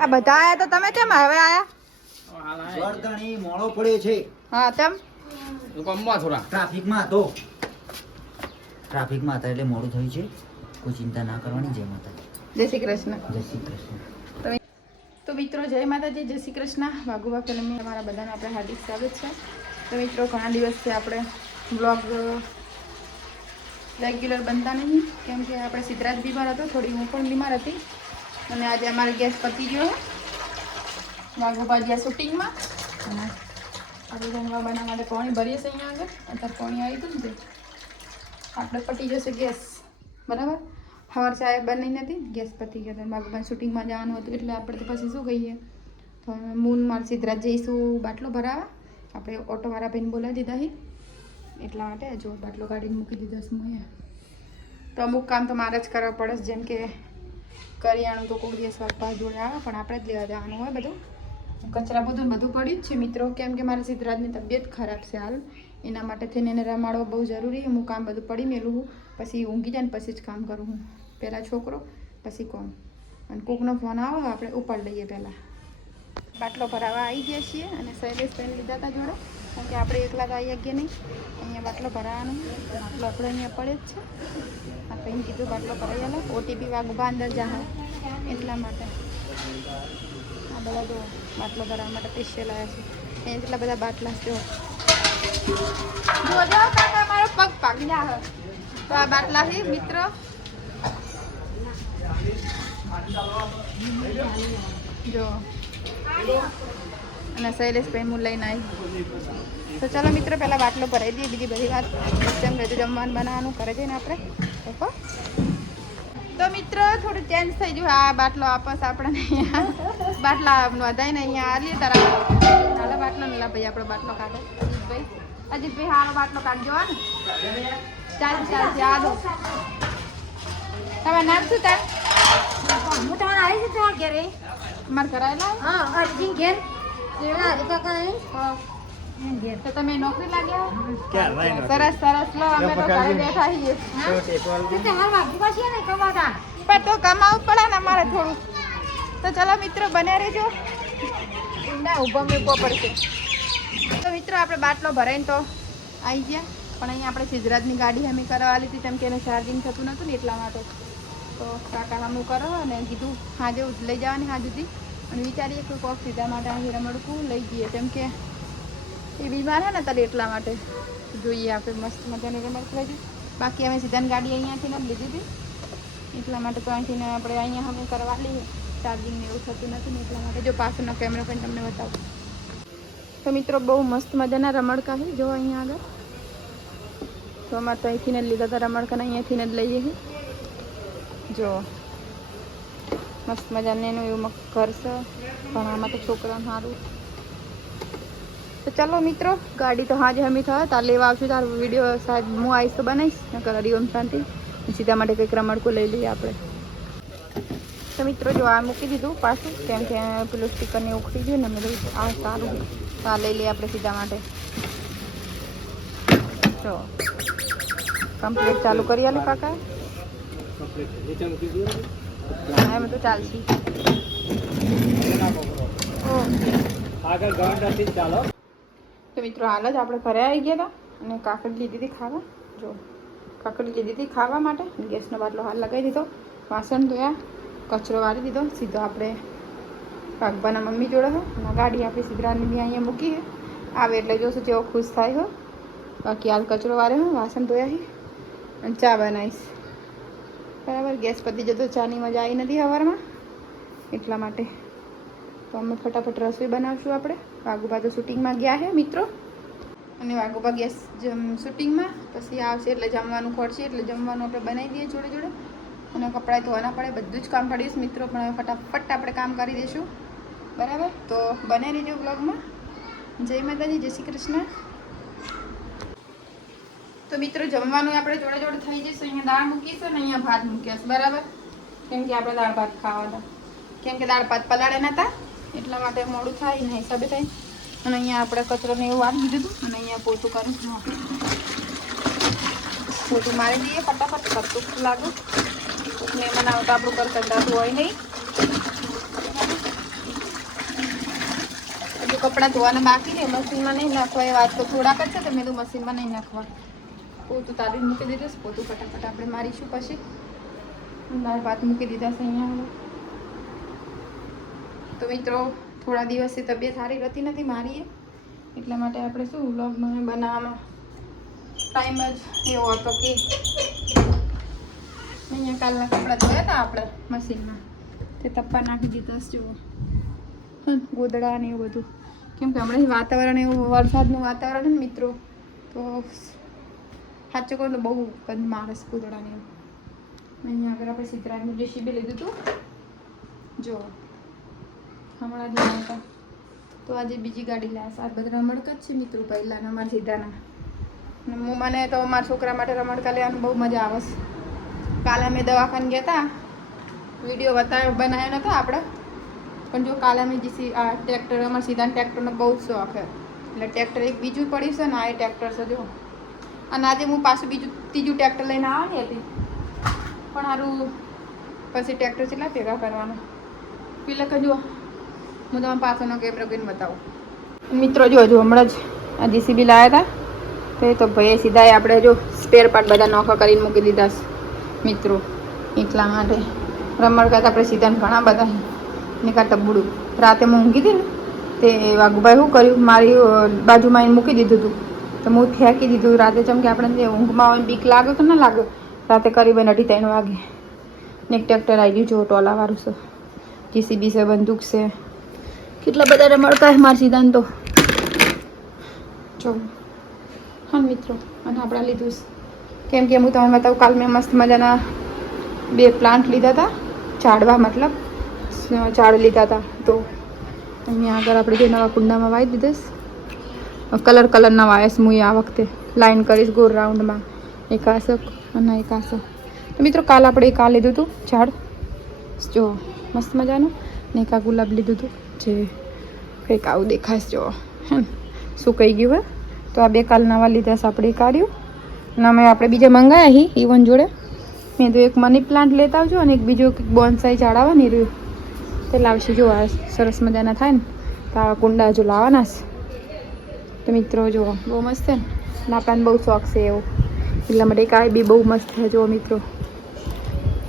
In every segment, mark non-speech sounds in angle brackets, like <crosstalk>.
આ બધા આયા તો તમે કેમ હવે આયા? વર્ધણી મોળો પડ્યો છે. હા તેમ? થોડા. ટ્રાફિકમાં હતો. ટ્રાફિકમાં હતા એટલે મોડું થયું છે. કોઈ ચિંતા ના કરવાની. જય માતાજી. જય શ્રી કૃષ્ણ. જય શ્રી કૃષ્ણ. તો મિત્રો જય માતાજી જય શ્રી કૃષ્ણ. વાઘુબા ફિલ્મી અમારા બધાને આપણે હાર્દિક સ્વાગત છે. તો મિત્રો ઘણા દિવસથી આપણે બ્લોગ રેગ્યુલર બનતા નહીં. કેમ કે આપણે સિદ્ધરાજ બીમાર હતો થોડી હું પણ બીમાર હતી. અને આજે અમારે ગેસ પતી ગયો ગયા શૂટિંગમાં. અને આપણે જમવા બનાવવા માટે પાણી ભરીએ છીએ અહીંયા આગળ. અત્યારે પાણી આવી ગયું ને આપણે પતી જશે ગેસ. બરાબર? સવાર ચાય બની નથી. ગેસ પતી ગયો. બાગબાન શૂટિંગમાં જવાનું હતું એટલે આપણે તો પછી શું કહીએ? તો મૂન, માર સિદ્ધરાજ જઈશું બાટલો ભરાવા. આપણે ઓટોવાળા બેન બોલાવી દીધા હી એટલા માટે જો બાટલો કાઢીને મૂકી દીધો છે તો અમુક કામ તો મારે જ કરવા પડે જેમ કે કરિયાણું તો કોઈ દિવસ પપ્પા જોડે આવે, પણ આપણે જ લેવા જવાનું હોય બધું. કચરા બધું બધું પડ્યું જ છે. મિત્રો, કેમ કે મારા સિદ્ધરાજની તબિયત ખરાબ છે હાલ. એના માટે થઈને એને રમાડવો બહુ જરૂરી હું કામ બધું પડી મેલું હું પછી ઊંઘી જાય ને પછી જ કામ કરું હું પહેલાં છોકરો, પછી કોમ અને કોકનો ફોન આવે, આપણે ઉપાડ લઈએ પહેલાં. બાટલો ભરાવા આવી ગયા છીએ અને શૈલેષ પેન લીધા હતા જોડે. કારણ કે આપણે એકલા ગાઈ શકીએ નહીં. અહીંયા બાટલો ભરાવાનો બાટલો આપણે અહીંયા પડે જ છે. આ કંઈ કીધું બાટલો ભરાઈ આવે ઓટીપી વાગુબા અંદર જાહે એટલા માટે. આ બધા જો બાટલો ભરાવા માટે સ્પેશિયલ આવ્યા છે. અહીંયા એટલા બધા બાટલા જો. જોજો કાકા આ બાટલા છે, મિત્ર. જો. અને શૈલેષભાઈ હું લઈને આવી તો ચાલો મિત્રો, પહેલાં બાટલો ભરાઈ દઈએ, બીજી બધી વાત જેમ બધું જમવાનું બનાવવાનું કરે છે ને આપણે. તો મિત્રો, થોડું ચેન્જ થઈ ગયું. આ બાટલો આપસ આપણે બાટલા વધાય ને અહીંયા આલીએ તારા નાનો બાટલો ને ભાઈ આપણો બાટલો કાઢે. અજીતભાઈ અજીતભાઈ હારો બાટલો કાઢજો ને. ચાલ ચાલ યાદ તમે નામ શું હું તમારે આવી છું ઘરે? તમારે કરાયેલા હા અર્જુન ઘેર. હા હજુ કાકા નહીં તો તમે નોકરી લાગ્યા? સરસ સરસ. લો અમે તો ઘરે બેઠા છીએ. ને પણ તો કમાવું પડે ને અમારે થોડું. તો ચલો મિત્રો બને રહેજો. ના ઊભો મૂકવો પડશે. તો મિત્રો આપણે બાટલો ભરાઈને તો આવી ગયા. પણ અહીંયા આપણે સિદ્ધરાજની ગાડી અમે કરવા લીધી તેમ કે એને ચાર્જિંગ થતું નહોતું ને એટલા માટે. તો કાકા હમું કરો અને કીધું, હાજે લઈ જવાની હાજ સુધી. અને વિચારીએ કોઈ કોક સીધા માટે અહીં રમડકું લઈ જઈએ. કેમ કે એ બીમાર હે ને તારે એટલા માટે. જોઈએ આપણે મસ્ત મજાનું રમડકું લઈ જઈએ બાકી અમે સીધાની ગાડી અહીંયાથી નથી લીધી હતી. એટલા માટે તો અહીંથી આપણે અહીંયા અમે કરવા લઈએ. ચાર્જિંગ ને એવું થતું નથી ને એટલા માટે. જો પાછળનો કેમેરો પણ તમને બતાવું. તો મિત્રો, બહુ મસ્ત મજાના રમડકા છે. જો અહીંયા આગળ. તો અમારે તો અહીંથી ને લીધા હતા રમડકાને. અહીંયાથી ને જ લઈએ છીએ. જો, મસ્ત મજાને એનું એવું ઘર છે. ભણવામાં તો છોકરાને સારું. તો ચાલો મિત્રો, ગાડી તો હાજે હમી થાય તાર લેવા આવશું, તાર વીડિયો સાહેબ હું આવીશ તો બનાવીશ, નકર હરિઓમ શાંતિ. સીધા માટે કંઈક રમડકું લઈ લઈએ આપણે. તો મિત્રો, જો આ મૂકી દીધું પાછું, કેમ કે પેલું સ્ટીકરને ઉખડી ગયું ને, મેં આ સારું. તો લઈ લઈએ આપણે સીધા માટે. જો કમ્પ્લીટ ચાલુ કરી આલે કાકા. એમ તો ચાલશે. આગળ ચાલો તો મિત્રો, હાલ જ આપણે ઘરે આવી ગયા હતા અને કાકડી લીધી હતી ખાવા. જો, કાકડી લીધી હતી ખાવા માટે. ગેસનો બાટલો હાલ લગાવી દીધો. વાસણ ધોયા, કચરો વાળી દીધો. સીધો આપણે ભાગવાના મમ્મી જોડે છે અને ગાડી આપણી સિદ્ધરાજની બી અહીંયા મૂકી આવે એટલે જોશું જેવો ખુશ થાય હો. બાકી હાલ કચરો વારે હો, વાસણ ધોયા છે. અને ચા બનાવીશ. બરાબર? ગેસ પતી જતો, ચાની મજા આવી નથી સવારમાં એટલા માટે. તો અમે ફટાફટ રસોઈ બનાવશું આપણે. વાઘુબા તો શૂટિંગમાં ગયા છે, મિત્રો. અને વાઘુબા ગેસ જમ શૂટિંગમાં, પછી આવશે એટલે જમવાનું ખોડશે એટલે જમવાનું આપણે બનાવી દઈએ જોડે જોડે. અને કપડાં ધોવાના પડે, બધું જ કામ પડીશ મિત્રો. પણ હવે ફટાફટ આપણે કામ કરી દઈશું. બરાબર? તો બને રહીજો બ્લોગમાં જય માતાજી, જય શ્રી કૃષ્ણ. તો મિત્રો, જમવાનું આપણે જોડે જોડે થઈ જશે અહીંયા દાળ મૂકીશું અને અહીંયા ભાત મૂક્યા બરાબર? કેમ કે આપણે દાળ ભાત ખાવાના કેમ કે દાળ ભાત પલાળે નતા, એટલા માટે મોડું થાય ને હિસાબે થાય. અને અહીંયા આપણે કચરોને એવું વાળી દીધું અને અહીંયા પોતું કરું પોતું મારી દઈએ ફટાફટ, કરતું લાગુ? મહેમાન આવતા આપણું ઘર કંટાતું હોય નહીં. હજુ કપડાં ધોવાના બાકી છે. મશીનમાં નહીં નાખવા. એ વાત તો થોડાક જ છે, તો મેં તો મશીનમાં નહીં નાખવા. પોતું તારી મૂકી દીધું છે પોતું ફટાફટ આપણે મારીશું પછી. દાળ ભાત મૂકી દીધા છે અહીંયા તો મિત્રો, થોડા દિવસથી તબિયત સારી રહેતી નથી મારી એટલા માટે આપણે શું વ્લોગ બનાવવામાં ટાઈમ જ એવો હતો કે અહીંયા કાલના કપડાં ધોયા હતા આપણે મશીનમાં. તે તપ્પા નાખી દીધા જુઓ. ગોદડા ને એવું બધું. કેમ કે હમણાં વાતાવરણ એવું વરસાદનું વાતાવરણ મિત્રો, તો સાચું કહું તો બહુ ગંધ મારે છે ગોદડા ને એવું અહીંયા આગળ આપણે સિદ્ધરાજનું જેસીબી લીધું હતું, જો, હમણાં જ હતા. તો આજે બીજી ગાડી લાવ્યા આ બધા રમડક જ છે મિત્રો પહેલાંના, અમારા સીધાના. હું મને તો મારા છોકરા માટે રમડકા લેવાનું બહુ મજા આવે કાલે અમે દવાખાને ગયા હતા વીડિયો બતાવ્યો, બનાવ્યો નહોતો આપણે પણ જો કાલે અમે જીસી આ ટ્રેક્ટર, અમારા સીધાના ટ્રેક્ટરનો બહુ જ શોખ છે. એટલે ટ્રેક્ટર એક બીજું પડ્યું છે ને આ એ ટ્રેક્ટર છે, જો. અને આજે હું પાછું બીજું, ત્રીજું ટ્રેક્ટર લઈને આવવાની હતી. પણ સારું પછી ટ્રેક્ટર કેટલા ભેગા કરવાના. પેલા કે હું તમારા પાછળનો કેમેરો કરીને બતાવું. મિત્રો જો હજુ હમણાં જ આ જીસીબી લાવ્યા હતા તો. એ તો ભાઈએ સીધા આપણે જો સ્પેર પાર્ટ બધા નોખા કરીને મૂકી દીધા મિત્રો, એટલા માટે. રમણ કરતા આપણે સીધા ઘણા બધા ને બુડું. રાતે હું ઊંઘી હતી ને, તે વાઘુભાઈ શું કર્યું? મારી બાજુમાં એને મૂકી દીધું હતું. તો હું ફેંકી દીધું. રાતે ચમ કે આપણે ઊંઘમાં હોય બીક લાગે કે ના લાગે, રાતે કરીબન અઢી ત્રણ વાગે. ને એક ટ્રેક્ટર આવી ગયું જો ટોલાવાળું છે. જીસીબી છે, બંદૂક છે. કેટલા બધા રમડતા માર મારા તો? જો. હા મિત્રો, અને આપણે લીધું કેમ કે હું તમને બતાવું, કાલ મેં મસ્ત મજાના બે પ્લાન્ટ લીધા હતા, ઝાડવા મતલબ. ઝાડ લીધા હતા. તો અહીંયા આગળ આપણે જે નવા કુંડામાં વાવી દીધેસ કલર કલરના વાયસ હું આ વખતે લાઈન કરીશ ગોળ રાઉન્ડમાં. એક આસક અને એક આસક. તો મિત્રો, કાલ આપણે એક આ લીધું હતું, ઝાડ. જો, મસ્ત મજાનું. ને એક આ ગુલાબ લીધું હતું, જે કંઈક આવું દેખાશ, જો. હે ને સુકાઈ ગયું, હે? તો આ બે કાલ નવા લીધા છે, આપણે કાઢ્યું. અને અમે આપણે બીજા મંગાયા હી ઇવન જોડે. મેં તો એક મની પ્લાન્ટ લેતા આવજો અને એક બીજો બોનસાઈ ઝાડ આવે રહ્યું. તે લાવશે, જો આ સરસ મજાના થાય ને, તો આ કુંડા હજુ લાવવાના છે. મિત્રો, જો, બહુ મસ્ત છે ને? આપણને બહુ શોખ છે એવો. એટલા માટે કાંઈ બી બહુ મસ્ત છે, જો, મિત્રો.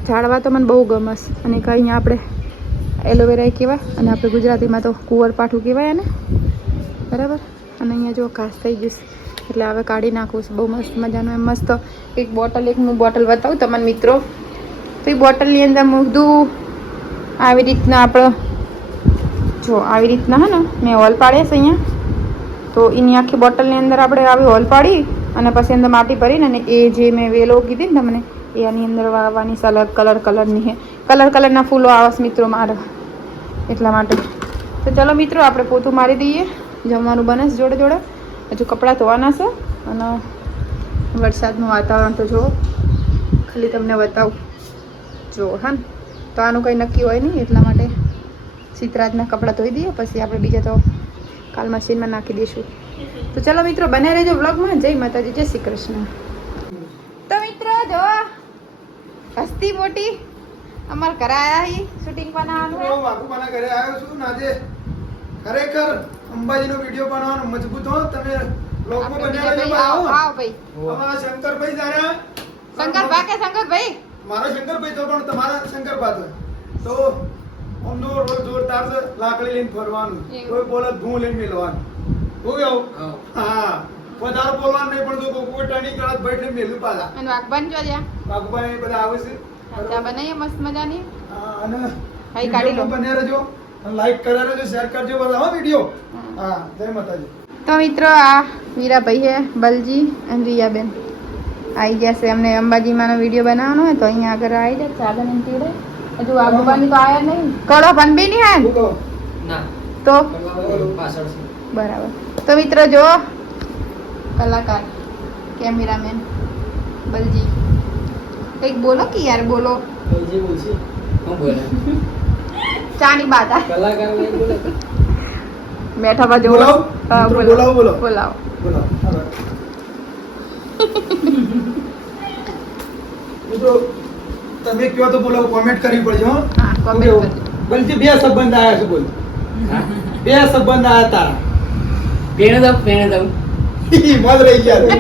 ઝાડવા તો મને બહુ ગમસ અને એક અહીંયા આપણે એલોવેરા કહેવાય અને આપણે ગુજરાતીમાં તો કુંવરપાઠું કહેવાય ને બરાબર? અને અહીંયા જો ઘાસ થઈ ગયું. એટલે હવે કાઢી નાખું છું. બહુ મસ્ત મજાનું એમ મસ્ત. એક બોટલ, એક હું બોટલ બતાવું તમને, મિત્રો. તો એ બોટલની અંદર મૂકધું. આવી રીતના આપણે જો, આવી રીતના હે ને, મેં હોલ પાડ્યા છે અહીંયા. તો એની આખી બોટલની અંદર આપણે આવી હોલ પાડી અને પછી અંદર માટી ભરીને અને એ જે મેં વેલો કીધી ને તમને, એ આની અંદર વાવવાની સલગ કલર કલરની હે. કલર કલરના ફૂલો આવે મિત્રો મારે. એટલા માટે. તો ચલો મિત્રો, આપણે પોતું મારી દઈએ. જમવાનું બને છે જોડે જોડે. હજુ કપડાં ધોવાના છે અને વરસાદનું વાતાવરણ તો જુઓ. ખાલી તમને બતાવું. જુઓ હા ને. તો આનું કંઈ નક્કી હોય નહીં, એટલા માટે સિતરાજના કપડાં ધોઈ દઈએ. પછી આપણે બીજા તો કાલ મશીનમાં નાખી દઈશું. તો ચલો મિત્રો બને રહેજો વ્લોગમાં જય માતાજી જય શ્રી કૃષ્ણ. તો મિત્રો જો હસ્તી મોટી અમાર ઘરે આયા હી શૂટિંગ બનાવવાનું વાઘુબાના ઘરે આવ્યો છું આજે ખરેખર અંબાજીનો વીડિયો બનાવવાનો મજબૂત હો. તમે લોકો બન્યા રહેજો ભાઈ આવો આવો ભાઈ. અમારા શંકરભાઈ જારે શંકર કે શંકર ભાઈ મારા શંકરભાઈ તો પણ તમારા શંકરભા તો તો અમનો રોજ જોરદાર છે લાકડી લઈને ફરવાનું. કોઈ બોલે ધૂ લઈને મેલવાનું. હું કેવું હા. વધારે બોલવાનું નહીં પણ જો કોઈ ટણી કળત બેઠ મેલું પાલા અને વાઘબાન જો જ્યાં. એ બધા આવે છે. બનાવીએ મસ્ત મજાની. હા, અને કાઢી લો. બને રહેજો. લાઈક કર્યા રહેજો શેર કરજો બધા હો વીડિયો. હા. જય માતાજી. તો મિત્રો આ મીરાભાઈ હે બલજી અને રિયાબેન. આવી ગયા છે અમને અંબાજીમાંનો વીડિયો બનાવવાનો હોય તો અહીંયા આગળ આવી જાય ચાલે ને તીડે હજુ આગુબાની તો આયા નહીં. કડો પણ નહીં ના? તો? બરાબર. તો મિત્રો જો કલાકાર કેમેરામેન બલજી. કંઈક બોલો કે યાર બોલો. હું બોલે? ચાની બાત આ કલાકાર નહીં બોલે બેઠા બાજુ બોલાવો? હા, બોલાવો. બોલાવો, બોલાવો. <laughs> મિત્રો તમે કયો તો બોલો કોમેન્ટ કરવી પડશે હો. હા કરજો. બે સંબંધ આયા છે બોલ. બે સંબંધ આયા તારા પેણે દઉં પેણે દઉં. મજ રહી ગયા <laughs>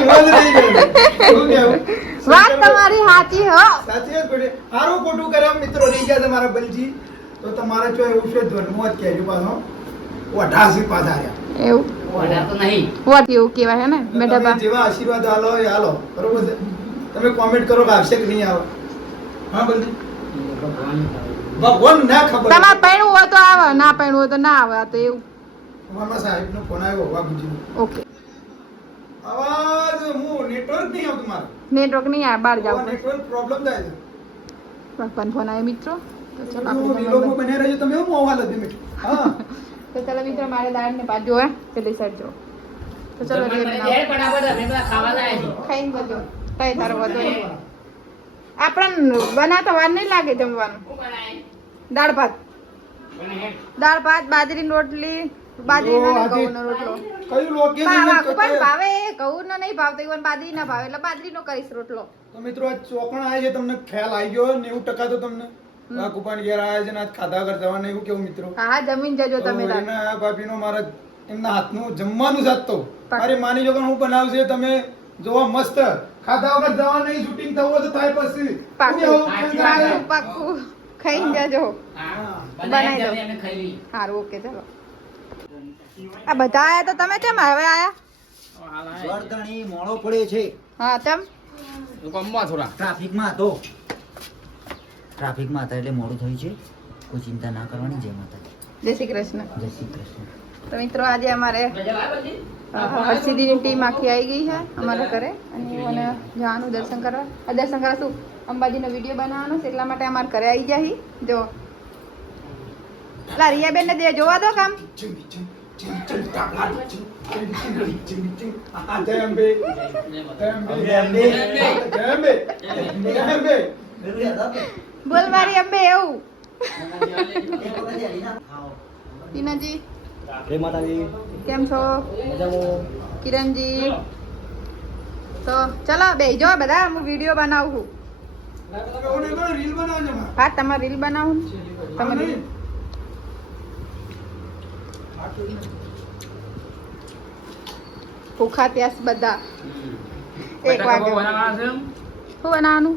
મજ રહી ગયા? વાત તમારી સાચી હો. સાચી જ. હારું ખોટું કરે મિત્રો રહી ગયા તમારા બલજી. તો તમારે જો એવું છે ધ્વનમાં જ કહેજો પાછો. વઢાસી પાછા રહ્યા એવું. વડા તો નહીં. વોટ એવું કહેવાય હે ને બેટા જેવા આશીર્વાદ આલો એ આલો. બરોબર છે? તમે કોમેન્ટ કરો કે આવશે કે નહીં આવે? હા બંધી ભગવાન ના ખબર તમારે પૈણું હોય તો આવે ના પૈણું હોય તો ના આવે આ તો એવું. મામા સાહેબનો ફોન આવ્યો બાબુજી ઓકે. અવાજ હું નેટવર્ક નહીં આવતું મારું. નેટવર્ક નહીં આવે બહાર જાવ નેટવર્ક પ્રોબ્લેમ થાય છે. પપ્પાનો ફોન આવ્યો મિત્રો. તો ચલો આપણે વિલોગમાં જમવા રહેજો તમે એવું મોવા લધી મીઠું હા. <laughs> તો ચલો મિત્રો મારે દાળ ને પાછો હે પેલી સાઈડ જો તો ચલો ખાવા ખાઈને બધો. કઈ તારો વધુ નહીં. આપણને બનાવતા વાર નહીં લાગે જમવાનું. દાળ ભાત. દાળ ભાત બાજરીની રોટલી બાજરીનો ઓ, ને આજે ઘઉંનો રોટલો. કયું લોકેશન ભાવ છે આખું પણ ભાવે ઘઉંનો નહીં ભાવતો ઈવન બાજરી ના ભાવે. એટલે બાજરીનો કરીશ રોટલો. તો મિત્રો આ ચોકણ આવે છે તમને ખ્યાલ આવી ગયો નેવું ટકા તો તમને. આ કુપાન ઘેર આવ્યા છે ને આજ ખાધા વગર જવાના એવું કેવું મિત્રો? હા હા જમીન જજો તમે. એના આ ભાભીનો મારા એમના હાથનું જમવાનું જાતતો પાક્કું. માની જો હું બનાવશે તમે જોવા મસ્ત ખાધા વગર દવા નહીં શૂટિંગ થવું હોય તો થાય પછી. પાકું. ખાઈને જજો. બનાવી બનાવી દો. ખાઈ. સારું ઓકે ચલો. આ બધા આયા તો તમે કેમ હવે આયા? હાલ મોળો પડ્યો છે. હા તેમ ગમવા થોડા. ટ્રાફિકમાં હતો. ટ્રાફિકમાં હતા એટલે મોડું થયું છે. કોઈ ચિંતા ના કરવાની જય માતા જય શ્રી કૃષ્ણ. જય શ્રી કૃષ્ણ. તો મિત્રો આજે અમારે હરસિદ્ધિની ટીમ આખી આવી ગઈ છે અમારા ઘરે અને મને જવાનું દર્શન કરવા. આ દર્શન કરવા શું? અંબાજીનો વીડિયો બનાવવાનો છે એટલા માટે અમારા ઘરે આવી જાય જો. અલા રિયાબેન ને દે જોવા દો કામ. બોલ મારી અંબે એવું. ટીનાજી. જય માતાજી કેમ છો મજામાં કિરણજી તો ચલો બેજો બધા હું વીડિયો બનાવું છું. હા તમારે રીલ બનાવું? તમે. ભૂખા ત્યાસ બધા એક વાગે? શું બનાવવાનું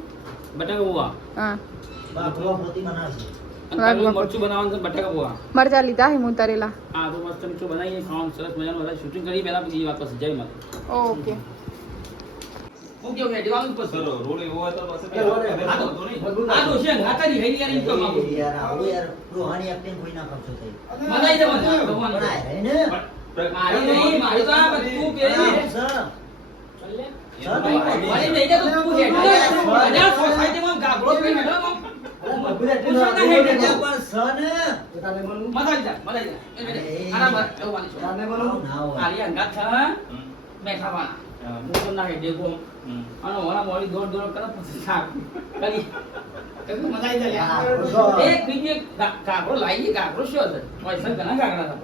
બટાકા. હા મરચું બનાવવાનું બટાકા બહુઆ. મરચા લીધા હે હું તરેલા. હા તો મસ્ત મીઠું બનાવીએ. ખાવાનું સરસ મજાનું બધા શૂટિંગ કરી પહેલા પછી વાત પછી જય માતા ઓકે. મારી નહીં. તો સોસાયટીમાં બેઠા વાળા મોડી દોડ દોડ કરે પછી શાક કરી એક બીજી લાવી શું હશે? પૈસા ઘણા હતા.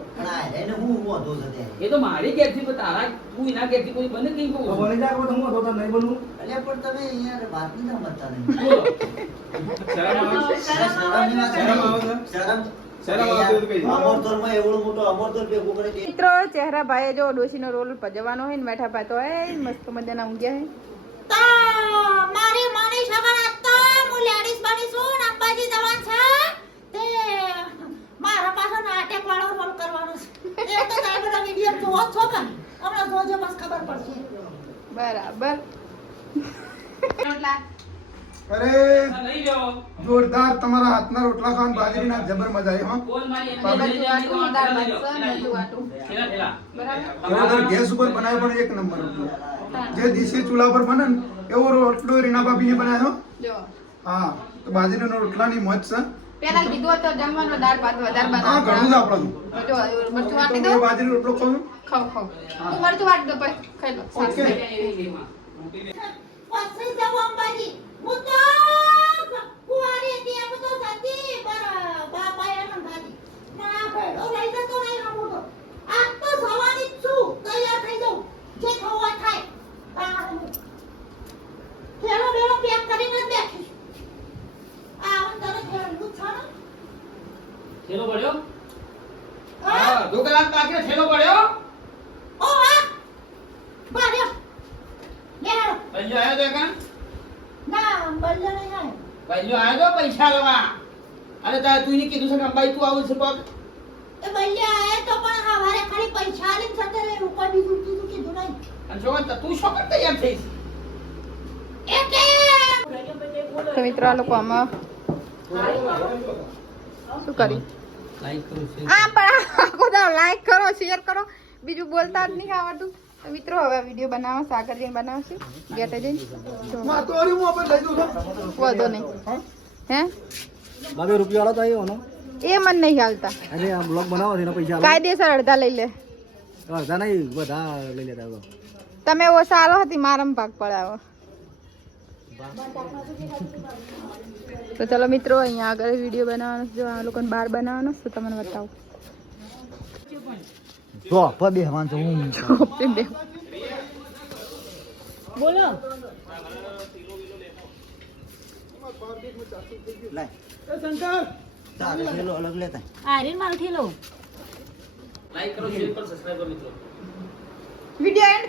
એ તો મારી ગેરથી પણ તારા તું એના ગેરથી કોઈ બને કહું નહીં? વાત શરમ આવે? મિત્રો ચહેરા ભાઈ જો ડોશીનો રોલ ભજવાનો હોય ને બેઠા ભાઈ તો એ મસ્ત મજાના ઊંઘ્યા હે તો મારી મની સગન તો હું લેડીઝ બની છું ને અંબાજી જવાનું છે. તે મારા પાછો નાટક વાળો રોલ કરવાનો છે. એ તો તમે બધા વીડિયો જોવો છો કે હમણાં જોજો બસ ખબર પડશે. બરાબર. રોટલા અરે. જોરદાર તમારા હાથના રોટલા ખાવાની બાજરીના જબર મજા આવી હો. ગેસ ઉપર બનાવ્યો પણ એક નંબર. જે દેશી ચૂલા પર બને એવો રોટલો રીના ભાભીને બનાવ્યો. જો. હા તો બાજરીના રોટલાની મોજ છે. પેલા કીધું હતું જમવાનો દાળ ભાત વધારે હા ઘણું બનાવો આપણું જો મરચું વાટી દો. બાજરી રોટલો ખાવ? ખાવ ખાવ. તું મરચું વાટી દો પછી ખાઈ લો. ઓકે. પછી જવું અંબાજી હું તો કુંવારી હતી એમ તો જતી પણ બાપા એને ગાડી પણ ભેડો લઈ જતો નહીં આમ તો આ તો સવારી જ છું તૈયાર થઈ જાઉં જે થવું હોય થાય તારું થેલો બેલો પેક કરીને જ બેઠી આ આવું તને થેલું છે ને થેલો પડ્યો? હા અડધો કલાક બાકી ઠેલો પડ્યો ઓ હા બાર્યો લે હાલો. પૈસો આવ્યો તો કાં ના બલ્લો નહીં આવે પૈસો આવ્યો તો પૈસા લેવા અને તારે તું એને કીધું છે કે અંબાઈ તું આવું છે પગ? એ બલ્યા એ તો પણ હવારે ખાલી પૈસા લઈને જતો રે ઉપર બીજું કીધું કીધું નહીં. અને જો તું શું કર તૈયાર થઈશ. તો મિત્રો આ લોકો આમાં શું કરી? લાઈક કરું આ પણ આખો દાવ લાઈક કરો શેર કરો. બીજું બોલતા જ નહીં આવડતું. તો મિત્રો હવે વીડિયો બનાવો સાગર જઈને. બનાવશું ગેટે જઈને હું વધો નહીં. હે? બાબે રૂપિયા વાળો તો આવ્યો ને એ મને નહીં હાલતા. અરે આ બ્લોગ બનાવો છે એના પૈસા કાયદેસર અડધા લઈ લે. અડધા નહીં બધા લઈ લેતા હતો તમે એવો સારો હતી મારમ ભાગ પડાવો. તો ચલો મિત્રો અહીંયા આગળ વીડિયો બનાવવાનો જો આ લોકોને બહાર બનાવવાનો તો તમને બતાવું. બે હું ચોપી બે લાય. એ શંકર! તારે થેલો અલગ લેતા. લાઈક કરો શેર કરો સબસ્ક્રાઇબ કરો મિત્રો. Video and